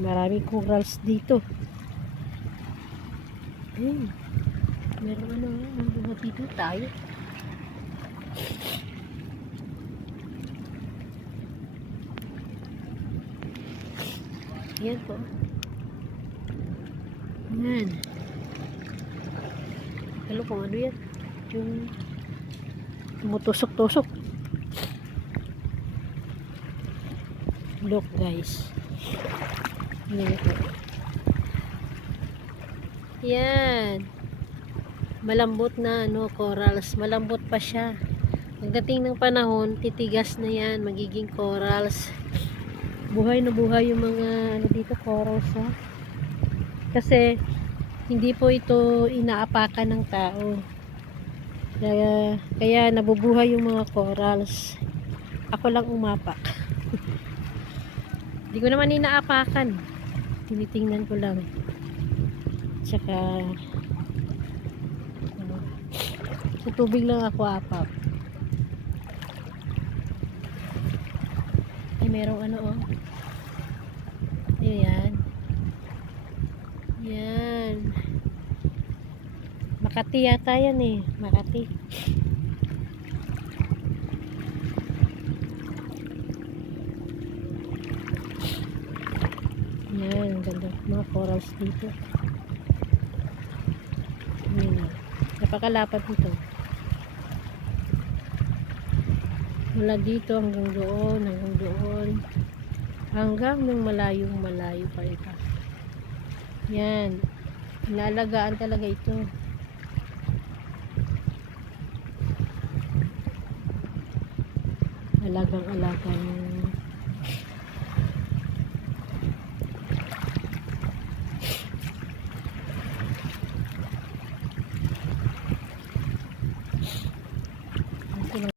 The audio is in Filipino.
Maraming corals dito. Ayun. Meron dito tayo. Yan po. Yan. Alam kung ano yan. Yung tumutusok-tusok. Look guys. Yan po. Yan. Malambot na corals. Malambot pa siya. Pagdating ng panahon, titigas na yan. Magiging corals. Buhay na buhay yung mga dito corals ha. Kasi hindi po ito inaapakan ng tao. Kaya nabubuhay yung mga corals. Ako lang umapak. Hindi ko naman inaapakan. Tinitingnan ko lang. Tsaka sa tubig lang ako apak. Ay merong Ayan. Yan. Makati yata yan eh. Makati. Yan. Ganda. Mga corals dito. Yan. Napakalapad dito. Mula dito hanggang doon. Hanggang doon. Hanggang nung malayo pa ito. Yan. Inaalagaan talaga ito. Alagang